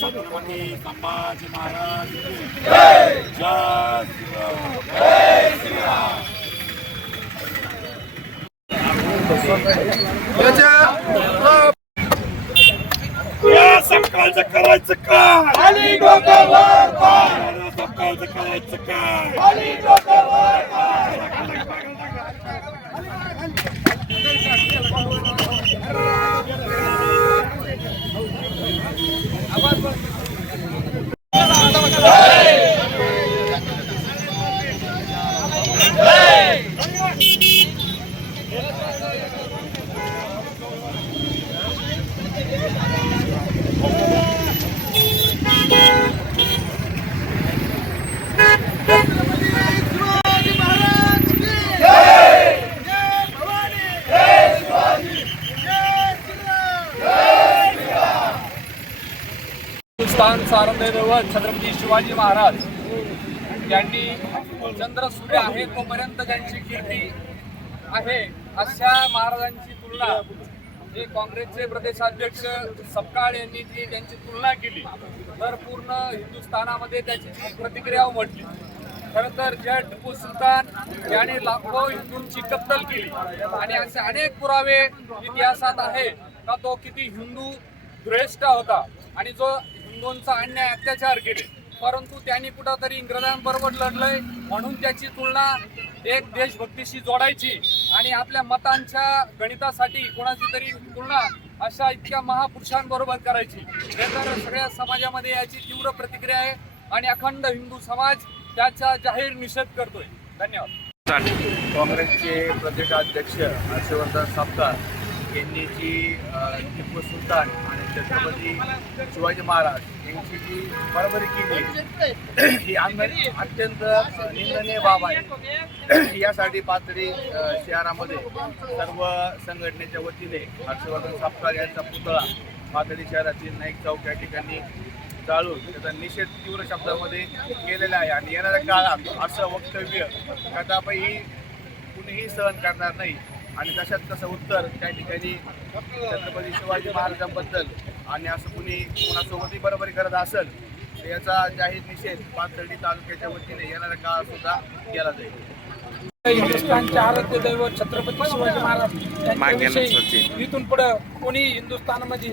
छत्रपती संभाजी महाराज. की जय जय या सकाळचं करायचं काय? सकाळचं करायचं काय खाली डोकं वर पाय शिवाजी महाराज की जय जय भवानी जय शिवाजी जय श्रीराम हिंदुस्थान सार्वभौम छत्रपती शिवाजी महाराज. यांनी चंद्र सूर्य आहे तोपर्यंत त्यांची कीर्ती आहे. अशा महाराजांची तुलना जे काँग्रेसचे प्रदेशाध्यक्ष सपकाळ यांनी जी त्यांची तुलना केली तर पूर्ण हिंदुस्थानामध्ये त्याची जी प्रतिक्रिया उमटली. खरं तर ज्या टिपू सुलतान याने लाखो हिंदूंची कत्तल केली आणि असे अनेक पुरावे इतिहासात आहे का तो किती हिंदू द्रेष्ट होता आणि जो हिंदूंचा अन्याय अत्याचार केले. परंतु त्यांनी कुठंतरी इंग्रजांबरोबर लढलंय म्हणून त्याची तुलना एक देशभक्तीशी जोडायची आणि आपल्या मतांच्या गणितासाठी कोणाची तरी तुलना अशा इतक्या महापुरुषांबरोबर करायची. हे तर सगळ्या समाजामध्ये याची तीव्र प्रतिक्रिया आहे आणि अखंड हिंदू समाज त्याचा जाहीर निषेध करतोय. धन्यवाद. काँग्रेसचे प्रदेशाध्यक्ष हर्षवर्धन सापकार यांनी जी टिपू सुलतान आणि छत्रपती शिवाजी महाराज यांची जी बरोबरी केली ही आम्ही अत्यंत निंदनीय बाब आहे. यासाठी पाथरी शहरामध्ये सर्व संघटनेच्या वतीने हर्षवर्धन सापकार यांचा पुतळा पाथरी शहरातील नाईक चौक या ठिकाणी जाळून त्याचा निषेध तीव्र शब्दामध्ये केलेला आहे. आणि येणाऱ्या काळात असं वक्तव्य कदापही कुणीही सहन करणार नाही. आणि तशात तसं उत्तर त्या ठिकाणी छत्रपती शिवाजी महाराजांबद्दल आणि असं कुणी कुणासोबतही बरोबरी करत असेल तर याचा जाहीर निषेध पाथर्डी तालुक्याच्या वतीने येणाऱ्या काळात सुद्धा केला जाईल. हिंदुस्थानचे आराध्य दैवत छत्रपती शिवाजी महाराज यांच्याविषयी इथून पुढे कोणी हिंदुस्थानमध्ये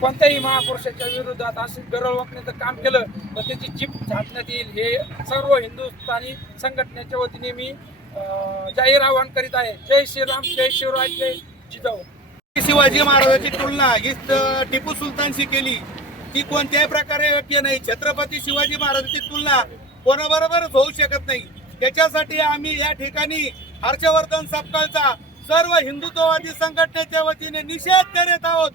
कोणत्याही महापुरुषाच्या विरोधात असं गरळ वाकण्याचं काम केलं तर त्याची जीप झाडण्यात येईल. हे सर्व हिंदुस्थानी संघटनेच्या वतीने मी जाहीर आवाहन करीत आहे. जय श्रीराम जय शिवराज जय जिजाऊ. शिवाजी महाराजांची तुलना ही टिपू सुलतानशी केली. ती कोणत्याही प्रकारे योग्य नाही. छत्रपती शिवाजी महाराजांची तुलना कोणाबरोबरच होऊ शकत नाही. त्याच्यासाठी आम्ही या ठिकाणी हर्षवर्धन सपकाळचा सर्व हिंदुत्ववादी संघटनेच्या वतीने निषेध करत आहोत.